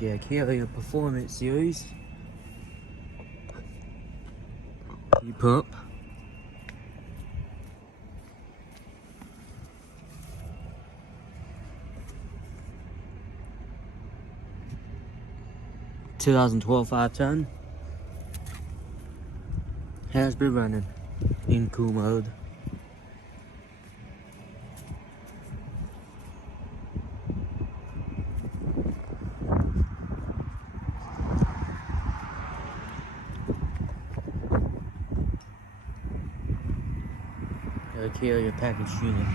Yeah, Carrier Performance Series. Heat pump. (2012) 5-ton. Has been running in cool mode. Carrier package unit.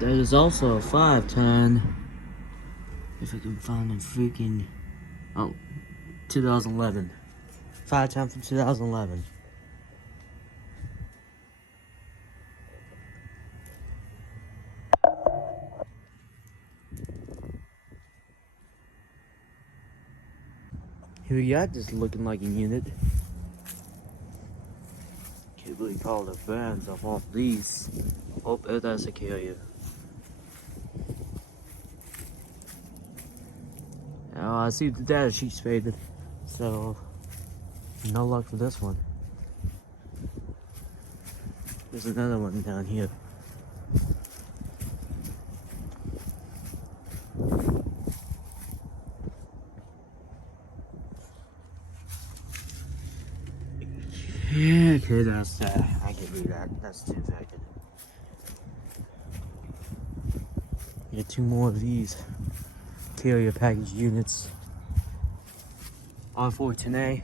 There is also a 5-ton. If I can find a freaking 2011. 5-ton from 2011. Here we got this looking like a unit. Can't believe all the brands off these. Oh, that's a Carrier. Oh, I see the data sheet's faded, so no luck for this one. There's another one down here. Yeah, okay, that's I can do that. That's too effective. Get 2 more of these Carrier package units on for today.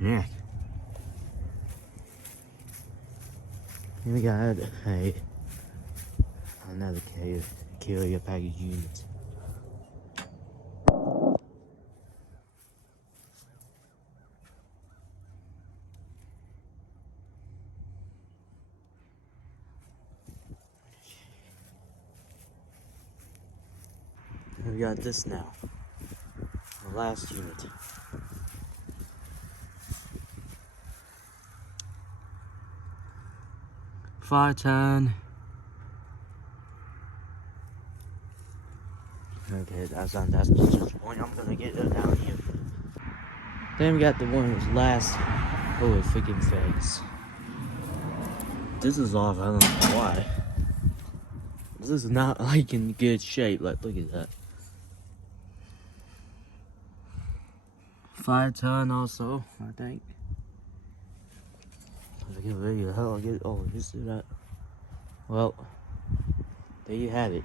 Yeah. Here we got another Carrier package unit. Here we got this now. The last unit. (5-ton). Okay, that's just the point I'm gonna get it down here. Then we got the one that was last. Oh, it freaking fakes. This is off, I don't know why. This is not like in good shape. Like, look at that. 5-ton also, I think. I get ready to hell, I get, oh, you see that? Well, there you have it.